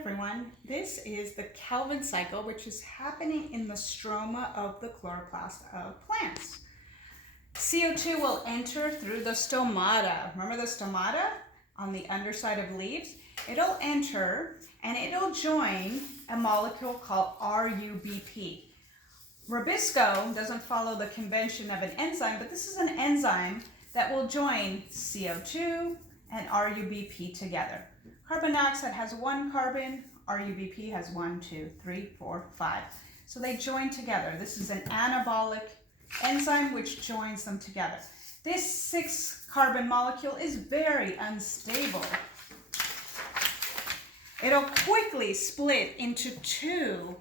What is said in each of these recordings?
everyone. This is the Calvin cycle, which is happening in the stroma of the chloroplast of plants. CO2 will enter through the stomata. Remember the stomata on the underside of leaves? It'll enter and it'll join a molecule called RUBP. Rubisco doesn't follow the convention of an enzyme, but this is an enzyme that will join CO2 and RUBP together. Carbon dioxide has one carbon, RUBP has 1, 2, 3, 4, 5. So they join together. This is an anabolic enzyme which joins them together. This 6-carbon molecule is very unstable. It'll quickly split into 2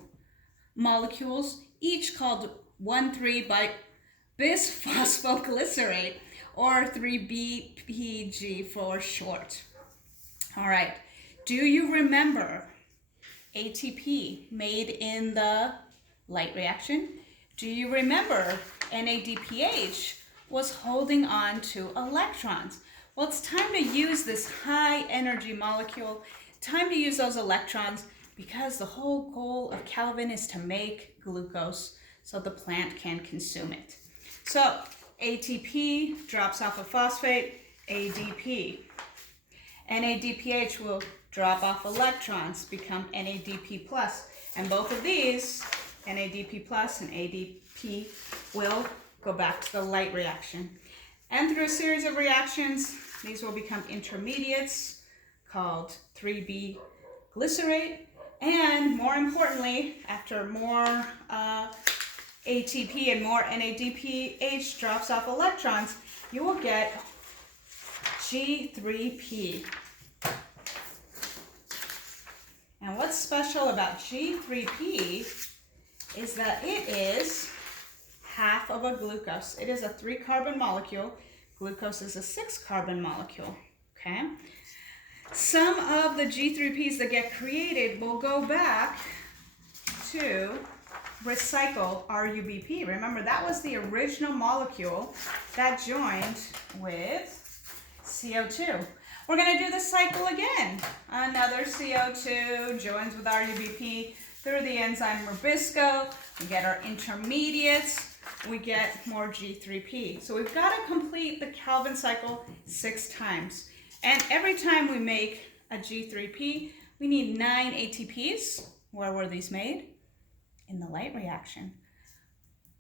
molecules, each called 1,3-bisphosphoglycerate, or 3-BPG for short. All right, do you remember ATP made in the light reaction? Do you remember NADPH was holding on to electrons? Well, it's time to use this high energy molecule, time to use those electrons, because the whole goal of Calvin is to make glucose so the plant can consume it. So ATP drops off a phosphate, ADP. NADPH will drop off electrons, become NADP+. And both of these, NADP+ and ADP, will go back to the light reaction. And through a series of reactions, these will become intermediates called 3B glycerate. And more importantly, after more ATP and more NADPH drops off electrons, you will get G3P. And what's special about G3P is that it is half of a glucose. It is a 3-carbon molecule. Glucose is a 6-carbon molecule, okay? Some of the G3Ps that get created will go back to recycle RUBP. Remember, that was the original molecule that joined with CO2. We're going to do the cycle again. Another CO2 joins with RUBP through the enzyme Rubisco. We get our intermediates. We get more G3P. So we've got to complete the Calvin cycle 6 times. And every time we make a G3P, we need 9 ATPs. Where were these made? In the light reaction.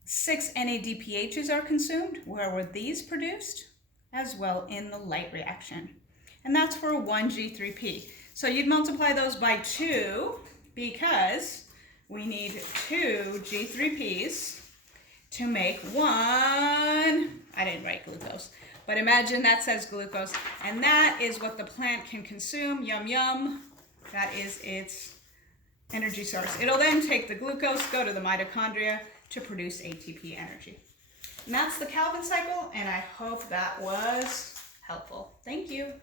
6 NADPHs are consumed. Where were these produced? As well in the light reaction. And that's for 1 G3P. So you'd multiply those by 2 because we need 2 G3Ps to make 1, I didn't write glucose, but imagine that says glucose, and that is what the plant can consume. Yum, yum. That is its energy source. It'll then take the glucose, go to the mitochondria to produce ATP energy. And that's the Calvin cycle, and I hope that was helpful. Thank you.